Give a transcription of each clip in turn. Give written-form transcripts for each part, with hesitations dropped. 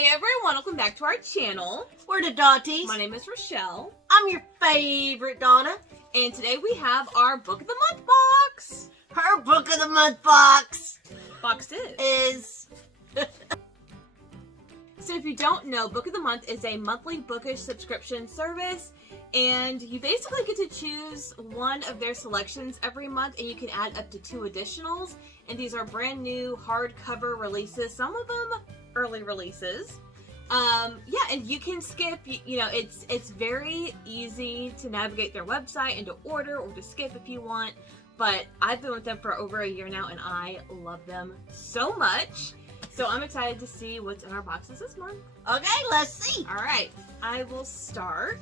Hey everyone, welcome back to our channel. We're the Dawnties. My name is Rochelle. I'm your favorite Donna. And today we have our Book of the Month box. Her Book of the Month box is... So if you don't know, Book of the Month is a monthly bookish subscription service. And you basically get to choose one of their selections every month, and you can add up to 2 additionals. And these are brand new hardcover releases, some of them early releases. Yeah, and you can skip, you know, it's very easy to navigate their website and to order or to skip if you want. But I've been with them for over a year now, and I love them so much. So I'm excited to see what's in our boxes this month. Okay, let's see. All right, I will start.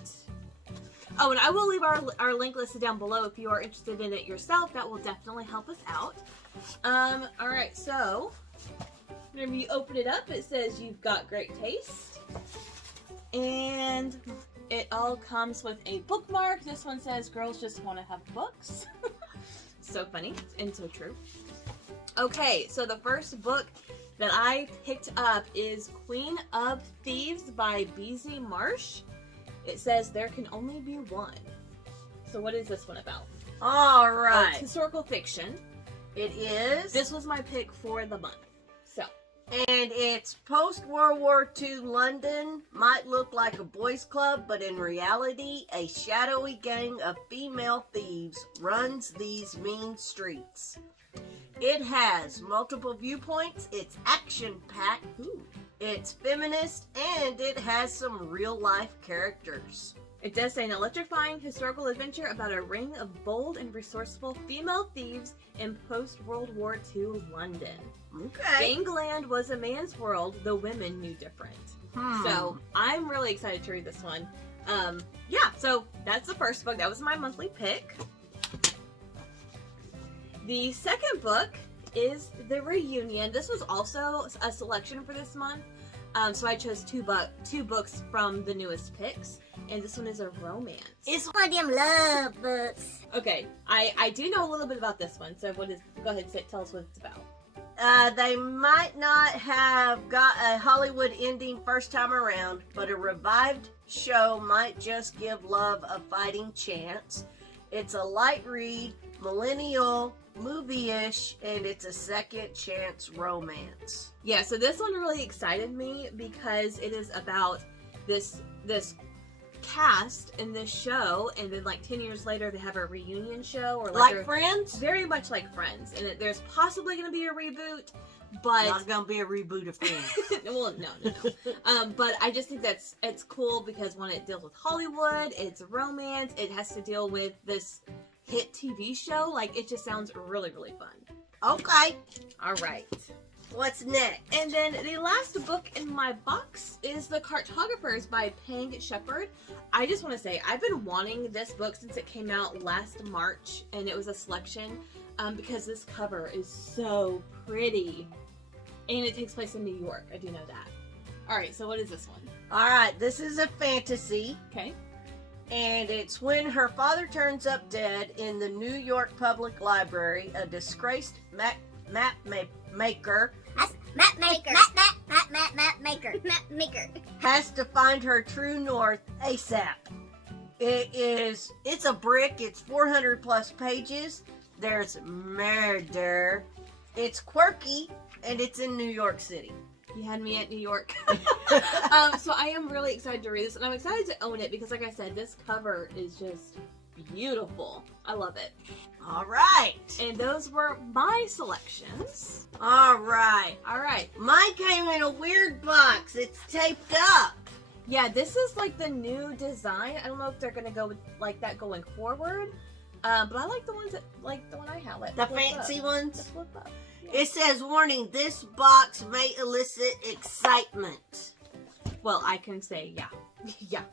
Oh, and I will leave our link listed down below if you are interested in it yourself. That will definitely help us out. All right, so whenever you open it up, it says you've got great taste. And it all comes with a bookmark. This one says, girls just want to have books. So funny and so true. Okay, so the first book that I picked up is Queen of Thieves by B.Z. Marsh. It says there can only be one. So what is this one about? All right. It's historical fiction. It is. This was my pick for the month. So. And it's post-World War II London. Might look like a boys' club, but in reality, a shadowy gang of female thieves runs these mean streets. It has multiple viewpoints. It's action-packed. It's feminist, and it has some real-life characters. It does say an electrifying historical adventure about a ring of bold and resourceful female thieves in post-World War II London. Okay. Gangland was a man's world, though women knew different. So I'm really excited to read this one. Yeah, so that's the first book. That was my monthly pick. The second book is The Reunion. This was also a selection for this month. So I chose two books from the newest picks. And this one is a romance. It's one of them love books. Okay, I do know a little bit about this one. So go ahead and tell us what it's about. They might not have got a Hollywood ending first time around, but a revived show might just give love a fighting chance. It's a light read, millennial, movie-ish, and it's a second chance romance. Yeah, so this one really excited me because it is about this cast in this show, and then like 10 years later they have a reunion show, or like Friends? Very much like Friends, and there's possibly going to be a reboot, but not going to be a reboot of Friends. Well, no. But I just think it's cool because when it deals with Hollywood, it's romance, it has to deal with this hit TV show. Like, it just sounds really, really fun. Okay. All right. What's next? And then the last book in my box is The Cartographers by Pang Shepard. I just want to say, I've been wanting this book since it came out last March, and it was a selection because this cover is so pretty. And it takes place in New York. I do know that. All right, so what is this one? All right, this is a fantasy. Okay. And it's when her father turns up dead in the New York Public Library, a disgraced map maker has to find her true north ASAP. It's a brick. It's 400 plus pages. There's murder. It's quirky, and it's in New York City. You had me at New York. So I am really excited to read this, and I'm excited to own it because, like I said, this cover is just beautiful. I love it. All right. And those were my selections. All right. All right. Mine came in a weird box. It's taped up. Yeah, this is like the new design. I don't know if they're going to go with like that going forward. But I like the ones that, like the one I have. The fancy ones? The flip up. Yeah. It says, warning, this box may elicit excitement. Well, I can say, yeah. Yeah.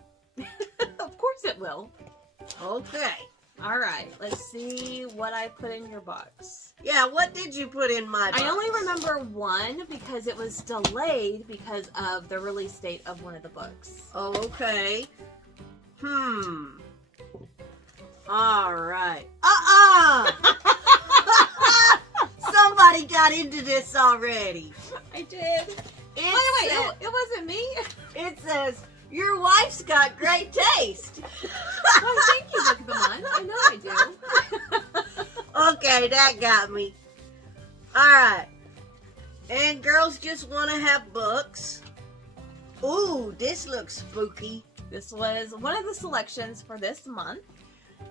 Of course it will. Okay. All right. Let's see what I put in your box. Yeah, what did you put in my box? I only remember one because it was delayed because of the release date of one of the books. Oh, okay. All right. Somebody got into this already. I did. By the way, it wasn't me. It says, your wife's got great taste. Well, thank you, Book of the Month. I know I do. Okay, that got me. Alright. And girls just want to have books. Ooh, this looks spooky. This was one of the selections for this month.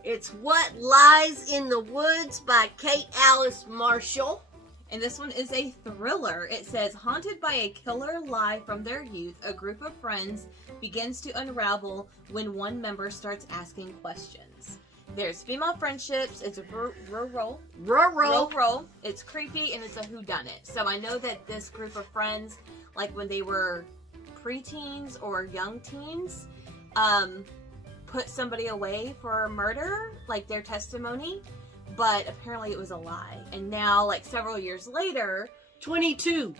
It's What Lies in the Woods by Kate Alice Marshall. And this one is a thriller. It says, haunted by a killer lie from their youth, a group of friends begins to unravel when one member starts asking questions. There's female friendships. It's a rural. It's creepy, and it's a whodunit. So I know that this group of friends, like when they were preteens or young teens, put somebody away for murder, like their testimony, but apparently it was a lie. And now, like several years later, 22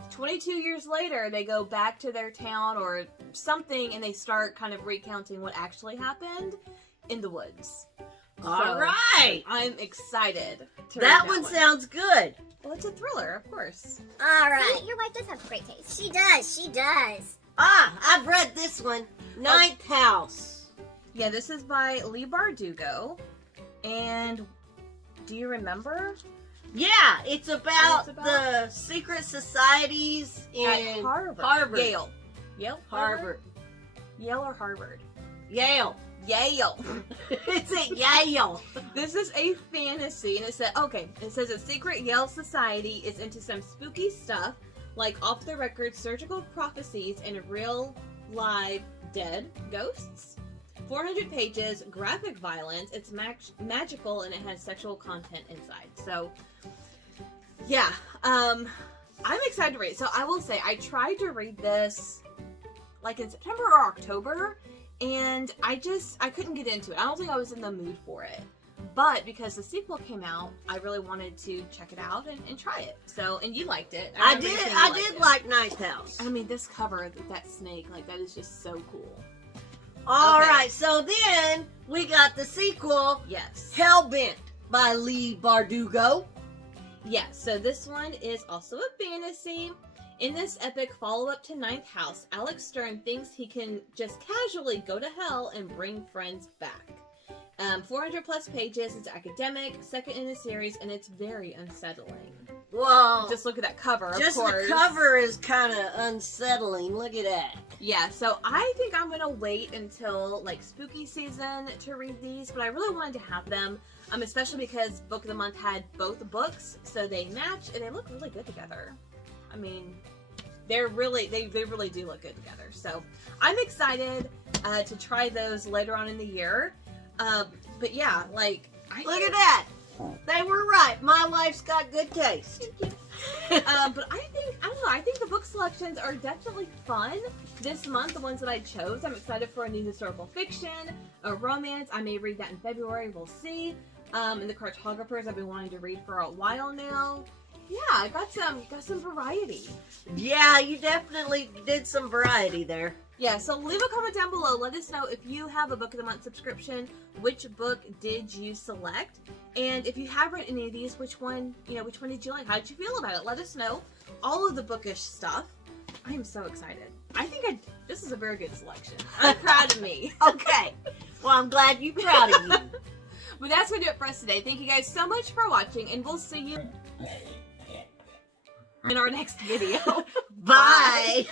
years later, they go back to their town or something, and they start kind of recounting what actually happened in the woods. All right. I'm excited to That read one sounds good. Well, it's a thriller, of course. All right. See, your wife does have great taste. She does. She does. I've read this one. Ninth House. Yeah, this is by Lee Bardugo. And do you remember? Yeah, it's about the secret societies in Harvard. Yale. Harvard. Yale or Harvard? Yale. It's at Yale. This is a fantasy, and it says a secret Yale society is into some spooky stuff, like off-the-record surgical prophecies and real live dead ghosts. 400 pages, graphic violence. It's magical, and it has sexual content inside. So, yeah, I'm excited to read it. So I will say, I tried to read this like in September or October, and I couldn't get into it. I don't think I was in the mood for it. But because the sequel came out, I really wanted to check it out and try it. So, and you liked it. I did like Ninth House. I mean, this cover, that snake, like, that is just so cool. All right, so then we got the sequel. Yes. Hellbent by Lee Bardugo. Yes, so this one is also a fantasy. In this epic follow-up to Ninth House, Alex Stern thinks he can just casually go to hell and bring friends back. 400 plus pages, it's academic, second in the series, and it's very unsettling. Well, just look at that cover, of just course. The cover is kind of unsettling. Look at that. Yeah, so I think I'm going to wait until, like, spooky season to read these, but I really wanted to have them, especially because Book of the Month had both books, so they match, and they look really good together. I mean, they really do look good together. So I'm excited to try those later on in the year. But yeah, like, look at that. They were right. My wife's got good taste. But I think the book selections are definitely fun this month. The ones that I chose. I'm excited for a new historical fiction, a romance. I may read that in February. We'll see. And the cartographers I've been wanting to read for a while now. Yeah, I got some variety. Yeah, you definitely did some variety there. Yeah, so leave a comment down below. Let us know if you have a Book of the Month subscription. Which book did you select? And if you have read any of these, which one did you like? How did you feel about it? Let us know. All of the bookish stuff. I am so excited. I think this is a very good selection. I'm proud of me. Okay. Well, I'm glad you're proud of you. But that's going to do it for us today. Thank you guys so much for watching, and we'll see you in our next video. Bye.